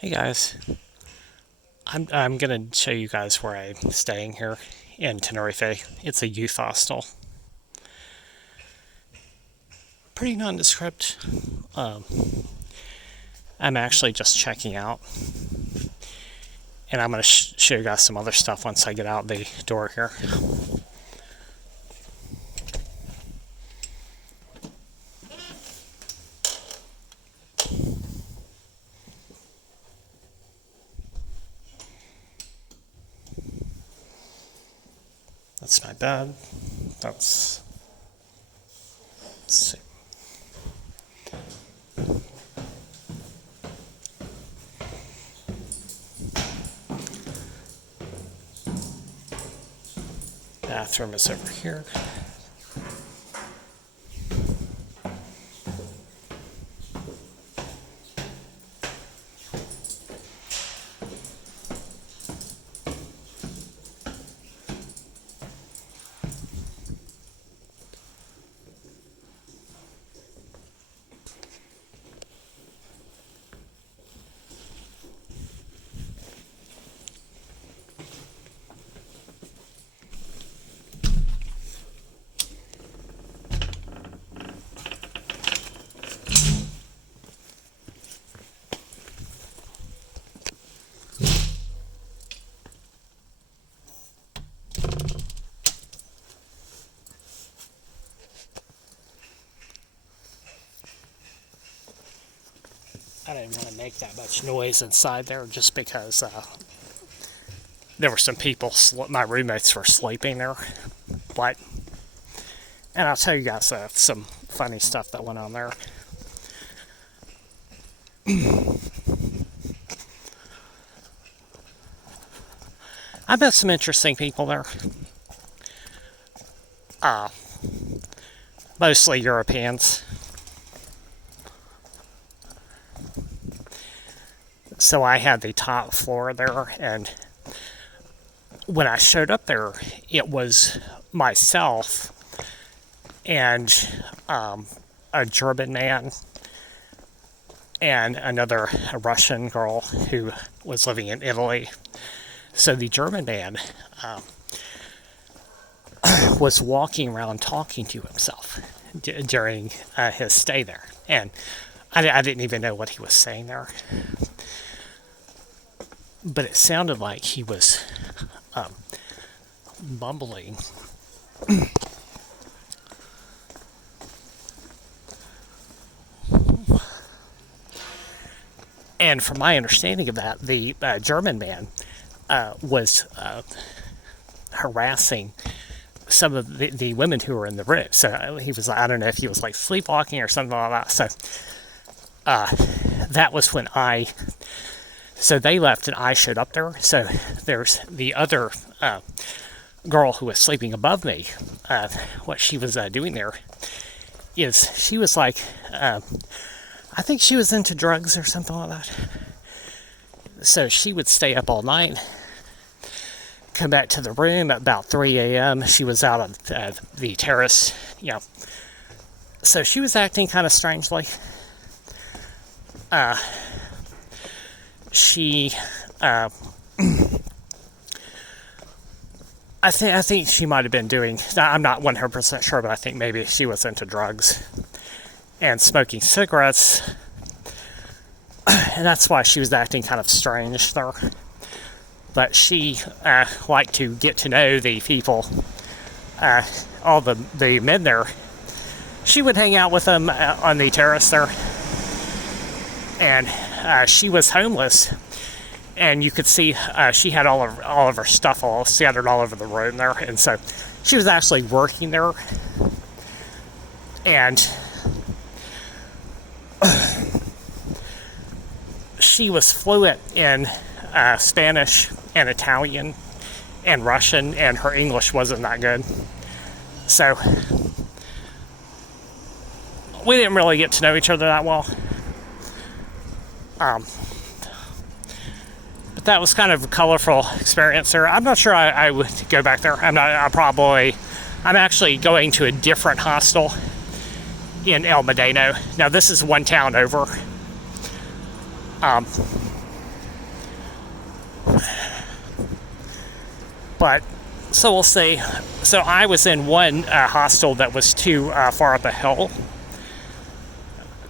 Hey guys, I'm gonna show you guys where I'm staying here in Tenerife. It's a youth hostel. Pretty nondescript. Um, I'm actually just checking out, and I'm gonna show you guys some other stuff once I get out the door here. That's my bed. That's let's see. Bathroom is over here. I didn't want to make that much noise inside there just because there were some people, my roommates were sleeping there. But, and I'll tell you guys some funny stuff that went on there. I met some interesting people there. Uh, Mostly Europeans. So I had the top floor there, and when I showed up there, it was myself and a German man and another Russian girl who was living in Italy. So the German man was walking around talking to himself during his stay there, and I didn't even know what he was saying there, but it sounded like he was mumbling. And from my understanding of that, the German man was harassing some of the women who were in the room. So he was, I don't know if he was like sleepwalking or something like that. So that was when so they left and I showed up there. So there's the other girl who was sleeping above me. What she was doing there is she was like, I think she was into drugs or something like that. So she would stay up all night, come back to the room at about 3 a.m. She was out on the terrace, So she was acting kind of strangely. She, I think she might have been doing, I'm not 100% sure, but I think maybe she was into drugs and smoking cigarettes, and that's why she was acting kind of strange there. But she liked to get to know the people, all the men there. She would hang out with them on the terrace there, and she was homeless, and you could see she had all of her stuff all scattered all over the room there, and so she was actually working there, and she was fluent in Spanish and Italian and Russian, and her English wasn't that good. So we didn't really get to know each other that well. But that was kind of a colorful experience there. I'm not sure I would go back there. I'm actually going to a different hostel in El Medano. Now this is one town over. But so we'll see. So I was in one hostel that was too far up a hill.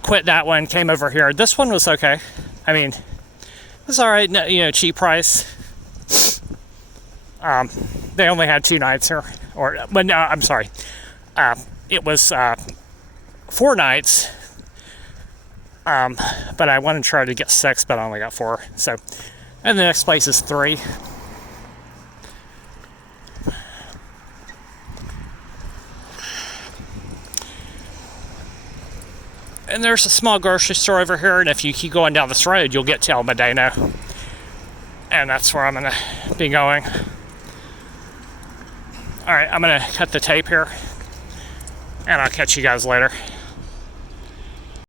Quit that one, came over here. This one was okay. I mean, it was all right. Cheap price. They only had 2 nights here, but no, I'm sorry. It was 4 nights. But I wanted to try to get 6, but I only got 4. So, and the next place is 3. And there's a small grocery store over here, and if you keep going down this road, you'll get to El Medano. And that's where I'm going to be going. Alright, I'm going to cut the tape here, and I'll catch you guys later.